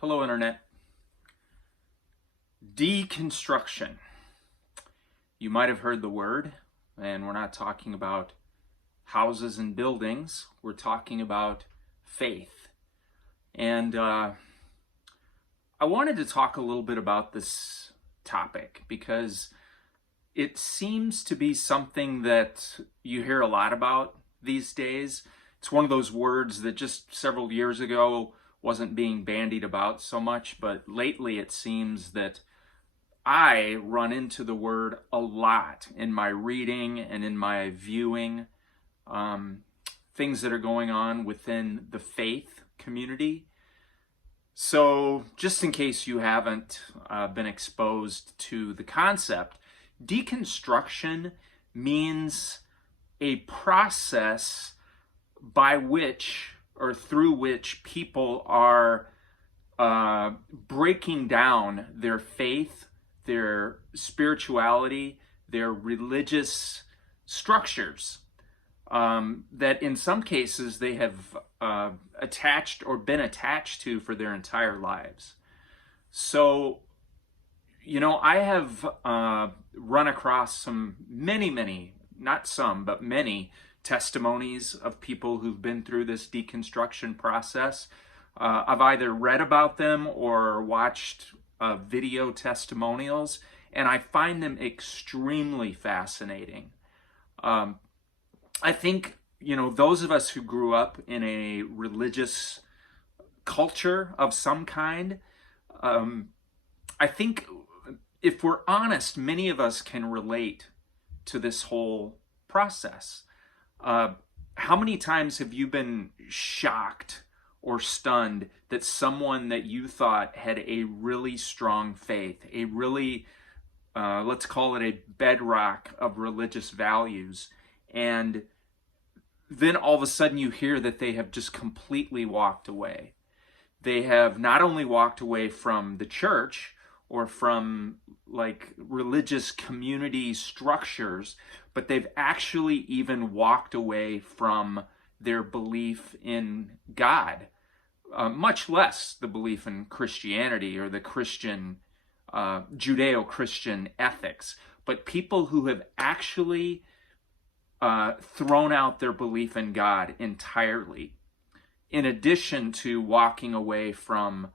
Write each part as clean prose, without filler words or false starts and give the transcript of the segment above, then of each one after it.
Hello, Internet. Deconstruction. You might have heard the word, and we're not talking about houses and buildings. We're talking about faith. And I wanted to talk a little bit about this topic because it seems to be something that you hear a lot about these days. It's one of those words that just several years ago wasn't being bandied about so much, but lately it seems that I run into the word a lot in my reading and in my viewing, things that are going on within the faith community. So just in case you haven't been exposed to the concept, deconstruction means a process by which or through which people are breaking down their faith, their spirituality, their religious structures that in some cases they have attached or been attached to for their entire lives. So, I have run across many, not some, but many testimonies of people who've been through this deconstruction process. I've either read about them or watched video testimonials, and I find them extremely fascinating. I think, those of us who grew up in a religious culture of some kind, I think if we're honest, many of us can relate to this whole process. How many times have you been shocked or stunned that someone that you thought had a really strong faith, a really, let's call it a bedrock of religious values, and then all of a sudden you hear that they have just completely walked away? They have not only walked away from the church or from like religious community structures, but they've actually even walked away from their belief in God, much less the belief in Christianity or the Christian, Judeo-Christian ethics. But people who have actually thrown out their belief in God entirely, in addition to walking away from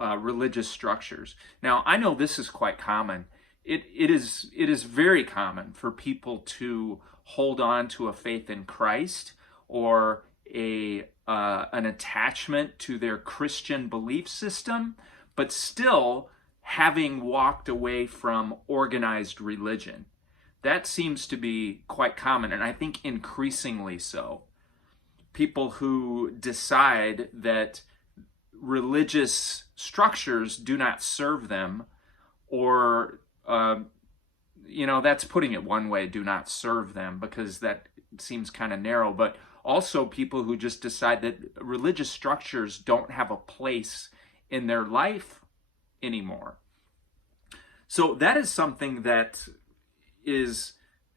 religious structures. Now, I know this is quite common. It is very common for people to hold on to a faith in Christ or an attachment to their Christian belief system, but still having walked away from organized religion. That seems to be quite common, and I think increasingly so. People who decide that religious structures do not serve them, or that's putting it one way, do not serve them, because that seems kind of narrow, but also people who just decide that religious structures don't have a place in their life anymore. So that is something that is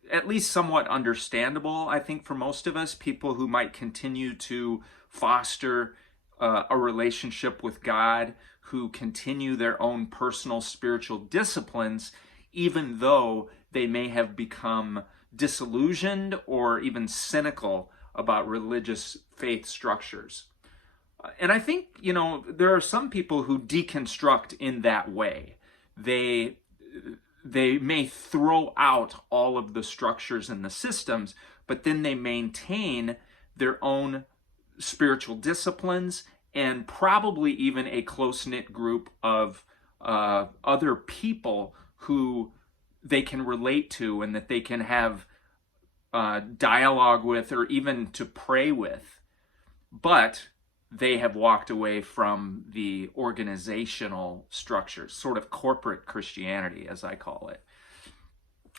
at least somewhat understandable, I think, for most of us, people who might continue to foster a relationship with God, who continue their own personal spiritual disciplines, even though they may have become disillusioned or even cynical about religious faith structures. And I think, there are some people who deconstruct in that way. They may throw out all of the structures and the systems, but then they maintain their own spiritual disciplines and probably even a close-knit group of other people who they can relate to and that they can have dialogue with or even to pray with. But they have walked away from the organizational structures, sort of corporate Christianity, as I call it.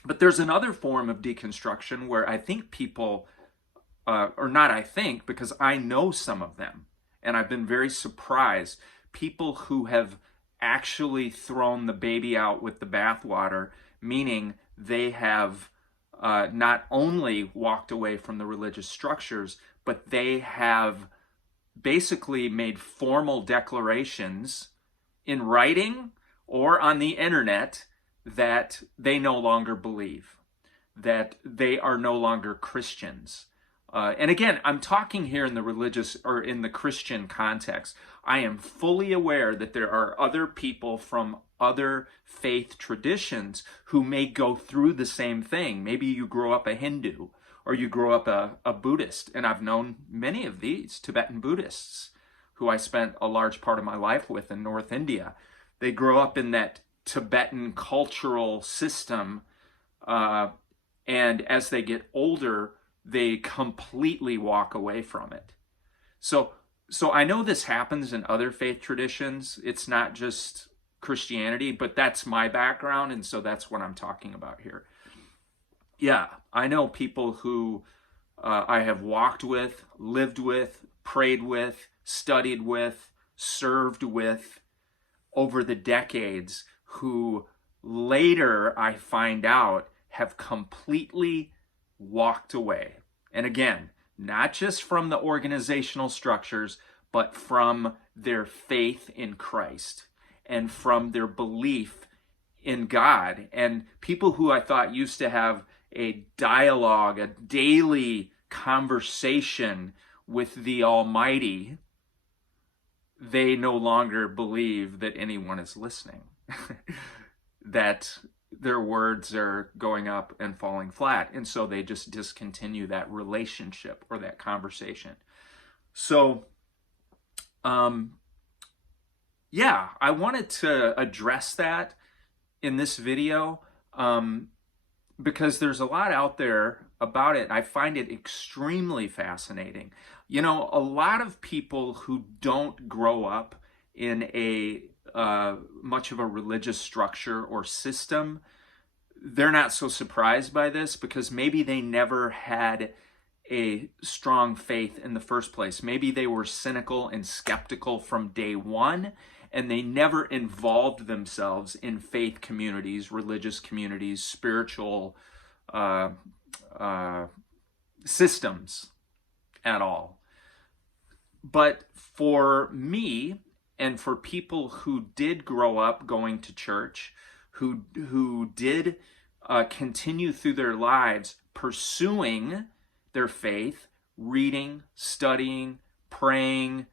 But there's another form of deconstruction where I think people, or not I think, because I know some of them, and I've been very surprised, people who have actually thrown the baby out with the bathwater, meaning they have not only walked away from the religious structures, but they have basically made formal declarations in writing or on the internet that they no longer believe, that they are no longer Christians. And again, I'm talking here in the religious or in the Christian context. I am fully aware that there are other people from other faith traditions who may go through the same thing. Maybe you grow up a Hindu or you grow up a Buddhist. And I've known many of these Tibetan Buddhists who I spent a large part of my life with in North India. They grow up in that Tibetan cultural system, and as they get older, they completely walk away from it. So I know this happens in other faith traditions. It's not just Christianity, but that's my background, and so that's what I'm talking about here. Yeah, I know people who I have walked with, lived with, prayed with, studied with, served with over the decades who later I find out have completely walked away. And again, not just from the organizational structures, but from their faith in Christ and from their belief in God. And people who I thought used to have a dialogue, a daily conversation with the Almighty, they no longer believe that anyone is listening, that their words are going up and falling flat. And so they just discontinue that relationship or that conversation. So, yeah, I wanted to address that in this video because there's a lot out there about it. I find it extremely fascinating. You know, a lot of people who don't grow up in a much of a religious structure or system, they're not so surprised by this because maybe they never had a strong faith in the first place. Maybe they were cynical and skeptical from day one, and they never involved themselves in faith communities, religious communities, spiritual systems at all. But for me, and for people who did grow up going to church, who did continue through their lives pursuing their faith, reading, studying, praying,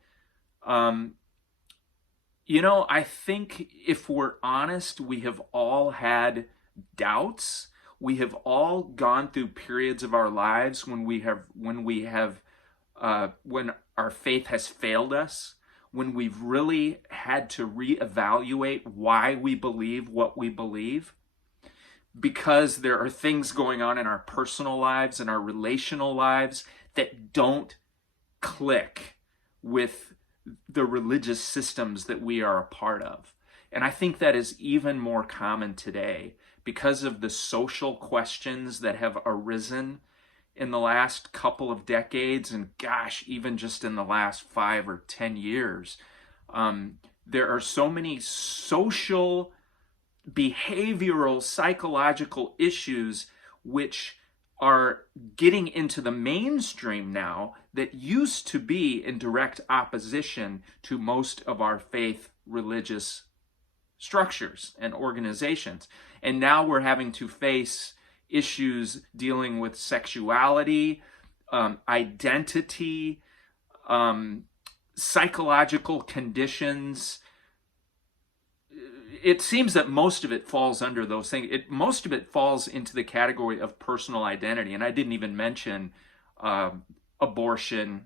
you know, I think if we're honest, we have all had doubts. We have all gone through periods of our lives when our faith has failed us, when we've really had to reevaluate why we believe what we believe, because there are things going on in our personal lives and our relational lives that don't click with the religious systems that we are a part of. And I think that is even more common today because of the social questions that have arisen in the last couple of decades, and gosh, even just in the last 5 or 10 years. There are so many social, behavioral, psychological issues which are getting into the mainstream now that used to be in direct opposition to most of our faith religious structures and organizations. And now we're having to face issues dealing with sexuality, identity, psychological conditions. It seems that most of it falls under those things. Most of it falls into the category of personal identity. And I didn't even mention abortion,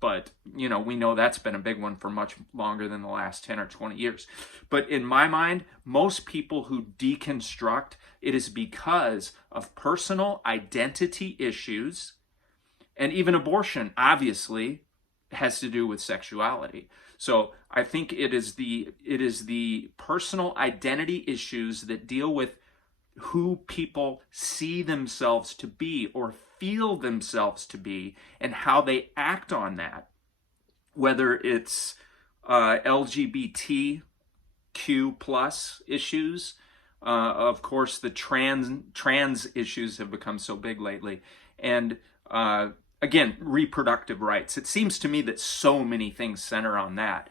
but you know, we know that's been a big one for much longer than the last 10 or 20 years. But in my mind, most people who deconstruct, it is because of personal identity issues, and even abortion obviously has to do with sexuality. So I think it is the personal identity issues that deal with who people see themselves to be or feel themselves to be and how they act on that, whether it's LGBTQ plus issues. Of course, the trans issues have become so big lately. And again, reproductive rights. It seems to me that so many things center on that.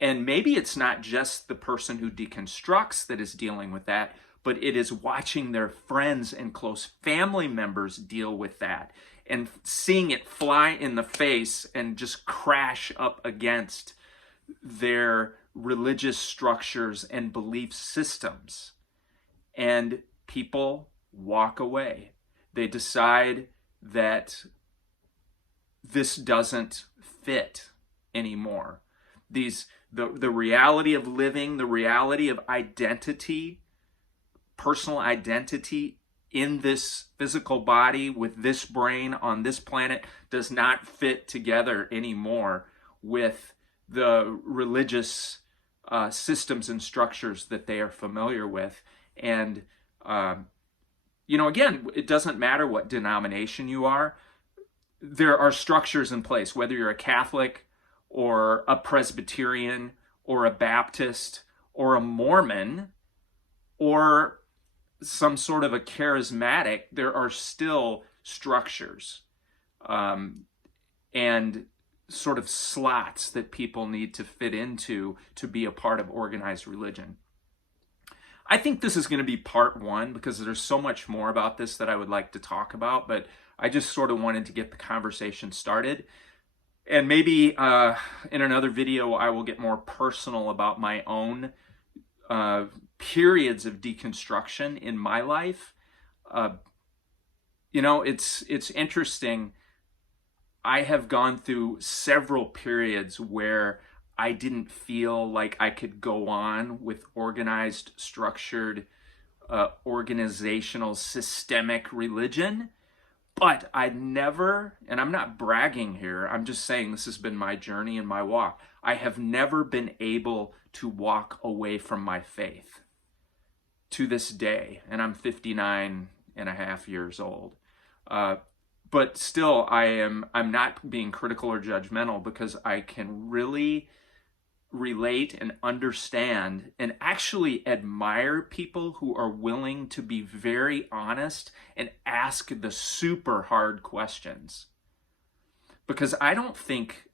And maybe it's not just the person who deconstructs that is dealing with that, but it is watching their friends and close family members deal with that and seeing it fly in the face and just crash up against their religious structures and belief systems. And people walk away. They decide that this doesn't fit anymore. The reality of living, the reality of identity, personal identity in this physical body with this brain on this planet does not fit together anymore with the religious systems and structures that they are familiar with. And, again, it doesn't matter what denomination you are. There are structures in place, whether you're a Catholic or a Presbyterian or a Baptist or a Mormon or some sort of a charismatic, there are still structures and sort of slots that people need to fit into to be a part of organized religion. I think this is going to be part one because there's so much more about this that I would like to talk about, but I just sort of wanted to get the conversation started. And maybe in another video, I will get more personal about my own periods of deconstruction in my life. It's interesting. I have gone through several periods where I didn't feel like I could go on with organized, structured, organizational, systemic religion. But I never, and I'm not bragging here, I'm just saying this has been my journey and my walk. I have never been able to walk away from my faith to this day. And I'm 59 and a half years old. But still, I'm not being critical or judgmental because I can really relate and understand and actually admire people who are willing to be very honest and ask the super hard questions. Because I don't think,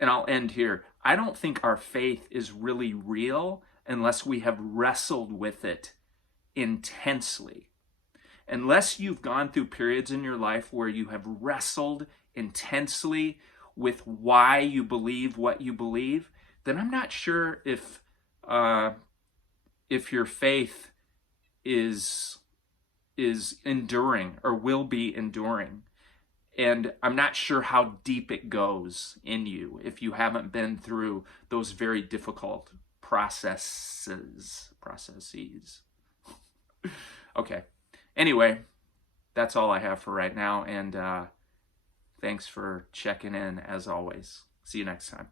and I'll end here, I don't think our faith is really real unless we have wrestled with it intensely. Unless you've gone through periods in your life where you have wrestled intensely with why you believe what you believe, then I'm not sure if your faith is enduring or will be enduring. And I'm not sure how deep it goes in you if you haven't been through those very difficult processes. Okay. Anyway, that's all I have for right now. And thanks for checking in as always. See you next time.